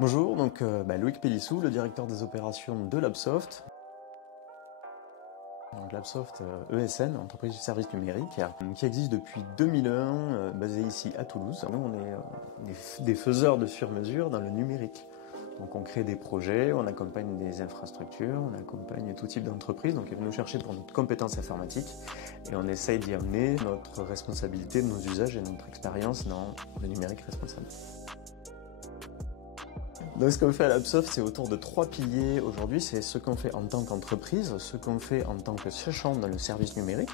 Bonjour, donc Loïc Pélissou, le directeur des opérations de Labsoft. Donc Labsoft ESN, entreprise de services numériques, qui existe depuis 2001, basée ici à Toulouse. Nous, on est des faiseurs de sur-mesure dans le numérique. Donc on crée des projets, on accompagne des infrastructures, on accompagne tout type d'entreprise, donc ils viennent nous chercher pour notre compétence informatique et on essaye d'y amener notre responsabilité, nos usages et notre expérience dans le numérique responsable. Donc ce qu'on fait à Labsoft, c'est autour de 3 piliers aujourd'hui. C'est ce qu'on fait en tant qu'entreprise, ce qu'on fait en tant que sachant dans le service numérique,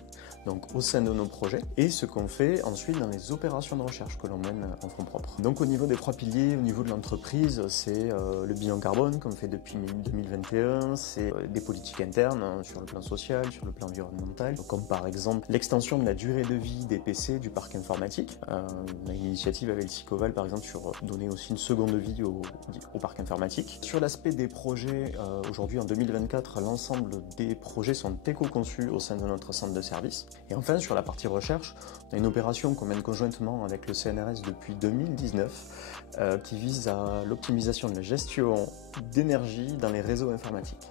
donc au sein de nos projets, et ce qu'on fait ensuite dans les opérations de recherche que l'on mène en fonds propres. Donc au niveau des 3 piliers, au niveau de l'entreprise, c'est le bilan carbone qu'on fait depuis 2021, c'est des politiques internes sur le plan social, sur le plan environnemental, comme par exemple l'extension de la durée de vie des PC du parc informatique. On a une initiative avec le Sicoval par exemple sur donner aussi une seconde vie au parc informatique. Sur l'aspect des projets, aujourd'hui en 2024, l'ensemble des projets sont éco-conçus au sein de notre centre de service. Et enfin, sur la partie recherche, on a une opération qu'on mène conjointement avec le CNRS depuis 2019 qui vise à l'optimisation de la gestion d'énergie dans les réseaux informatiques.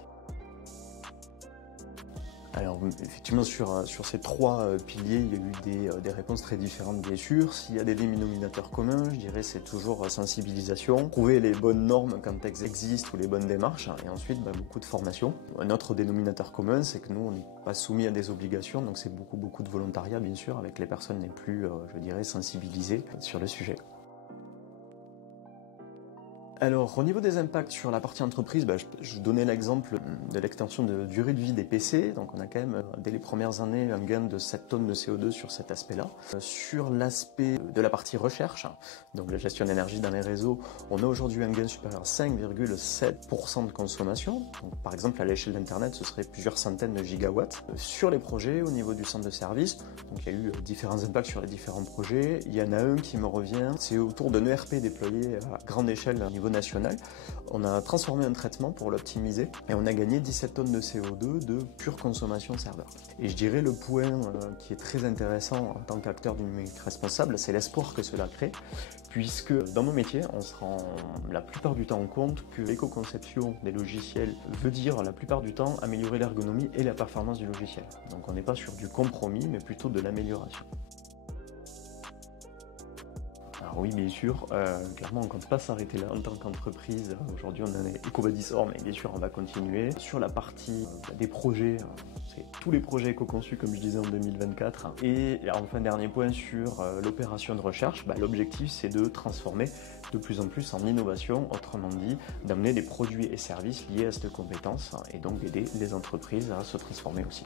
Alors effectivement sur ces 3 piliers, il y a eu des réponses très différentes bien sûr. S'il y a des dénominateurs communs, je dirais c'est toujours sensibilisation, trouver les bonnes normes quand elles existent ou les bonnes démarches, et ensuite beaucoup de formation. Un autre dénominateur commun, c'est que nous on n'est pas soumis à des obligations, donc c'est beaucoup de volontariat bien sûr, avec les personnes les plus, je dirais, sensibilisées sur le sujet. Alors, au niveau des impacts sur la partie entreprise, je donnais l'exemple de l'extension de durée de vie des PC. Donc, on a quand même, dès les premières années, un gain de 7 tonnes de CO2 sur cet aspect-là. Sur l'aspect de la partie recherche, donc la gestion d'énergie dans les réseaux, on a aujourd'hui un gain supérieur à 5,7% de consommation. Donc, par exemple, à l'échelle d'Internet, ce serait plusieurs centaines de gigawatts. Sur les projets, au niveau du centre de service, donc il y a eu différents impacts sur les différents projets. Il y en a un qui me revient, c'est autour d'un ERP déployé à grande échelle au niveau national. On a transformé un traitement pour l'optimiser et on a gagné 17 tonnes de CO2 de pure consommation serveur. Et je dirais le point qui est très intéressant en tant qu'acteur du numérique responsable, c'est l'espoir que cela crée, puisque dans nos métiers, on se rend la plupart du temps compte que l'éco-conception des logiciels veut dire la plupart du temps améliorer l'ergonomie et la performance du logiciel. Donc on n'est pas sur du compromis, mais plutôt de l'amélioration. Alors oui, bien sûr, clairement on ne compte pas s'arrêter là en tant qu'entreprise. Aujourd'hui on en est éco-bâtisseur, mais bien sûr on va continuer. Sur la partie des projets, c'est tous les projets éco-conçus comme je disais en 2024. Et enfin dernier point sur l'opération de recherche, l'objectif c'est de transformer de plus en plus en innovation, autrement dit d'amener des produits et services liés à cette compétence et donc d'aider les entreprises à se transformer aussi.